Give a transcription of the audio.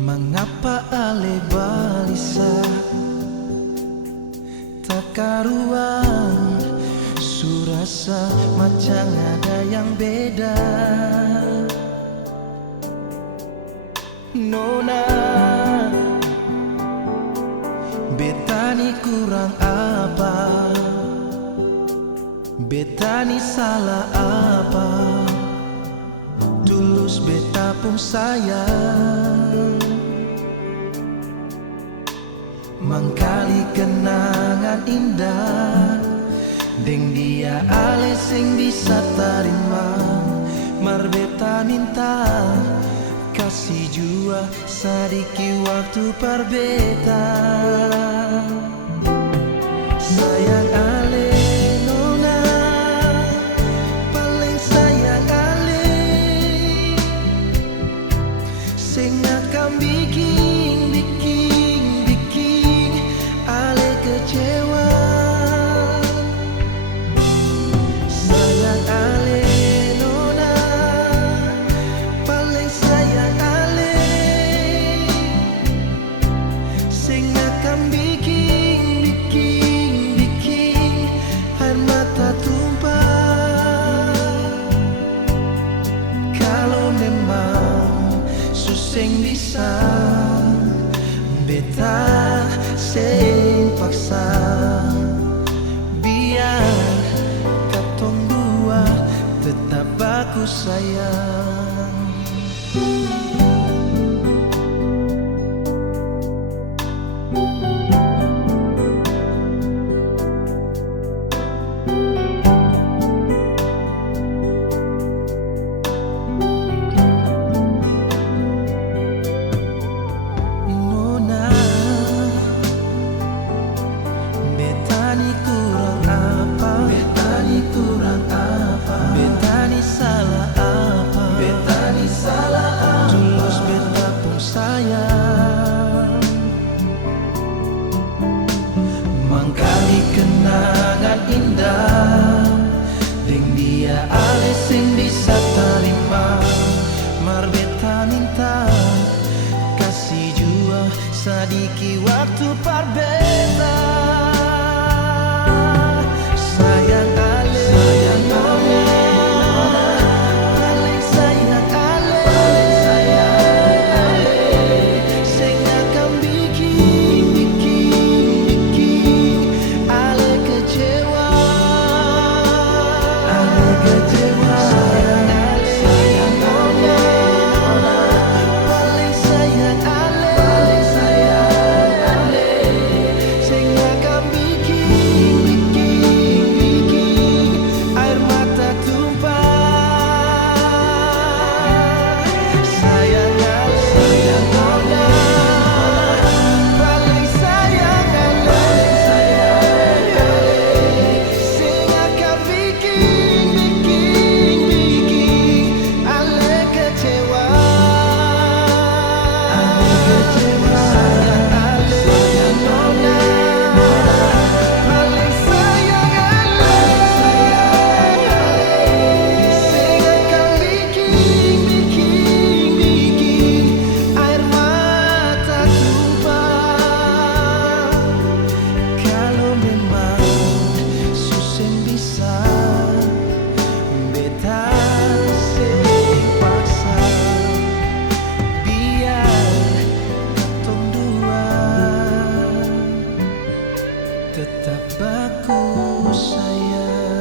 Mengapa ale balisa tak karuan, surasa macam ada yang beda. Nona, betani kurang apa? Betani salah apa? Tulus beta pun sayang. Mangkali kenangan indah, deng dia ale sing bisa tarima. Mar beta minta kasih jua sadiki waktu par beta. Sayang ale nona, paling sayang ale, sing akan bikin ale kecewa. Sayang ale nona, paling sayang ale, sing akan bikin air mata tumpah. Kalau memang suseng bisa beta sing paksa, biar katong dua tetap baku sayang. Mangkali kenangan indah, deng dia ale sing bisa tarima. Mar beta minta kasih jua sadiki waktu par beta. Sayang ale, sayang ale, paling sayang ale, sing akan bikin ale kecewa. Sayang ale, paling sayang ale, sing akan bikin air mata tumpah. Sayang ale, paling sayang ale, sing akan bikin ale kecewa. Sayang ale, paling sayang ale, sing akan bikin air mata tumpah. Kalau memang susah bisa beta sing paksa, biar katong dua tetap baku sayang.